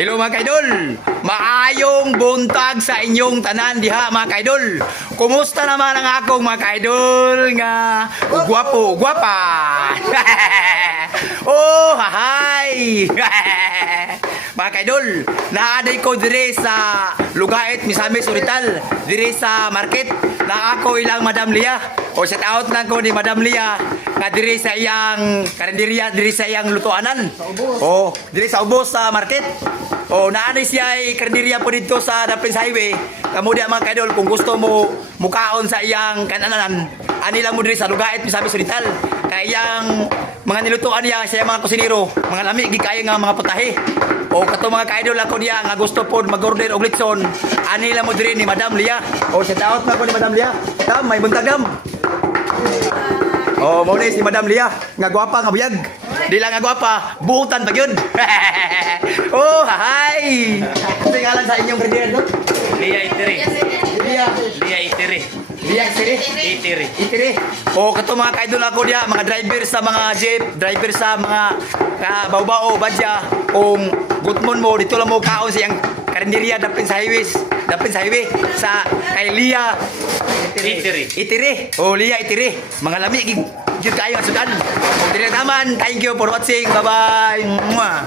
Hello mga kaidol, maayong buntag sa inyong tanan diha mga kaidol. Kumusta naman ang akong mga kaidol nga gwapo, gwapa? Oh, hahay! Mga kaidol, naaday ko dire sa Lugait, Misamis, Urital, dire sa market. Na ako ilang Madam Lia. O shout out lang ko ni Madam Lia nga dire sa iyang karinderya, dire sa iyang lutuanan. O, dire sa ubos sa market. O, naanay siya ay karinderya po dito sa Daplins Highway. Kamudian mga kaidol, kung gusto mo mukaon sa iyang kananan, ani lang mo dire sa Lugait, Misamis, Urital. Kaya iyang mga nilutuan niya sa mga kusinero, mga lami gikaya nga mga putahe. O kato mga kaidol ako niya nga gusto po mag-order og litson, ani lang mo dire ni Madam Lia. O shout out na ko ni Madam Lia. Tam may buntagam. O mo ni si Madam Lia, nga gwapa nga buyag. Di lang nga gwapa, buhutan pa gyud. Oh, hi. Tingalan sa inyong brother no? Lia Itiri. Lia. Lia Itiri. Lia Itiri. Itiri. Itiri. O kato mga kaidol ako diya, mga driver sa mga jeep, driver sa mga bawbao, badya, kung gutmon mo dito lang mo kaon siyang karinderya Daplins Highway, Daplins Highway sa kay Lia Itiri. Itiri. O Lia Itiri. Mga lami gid kayo ang sudan. O dire naman, thank you for watching. Bye-bye. Mwah.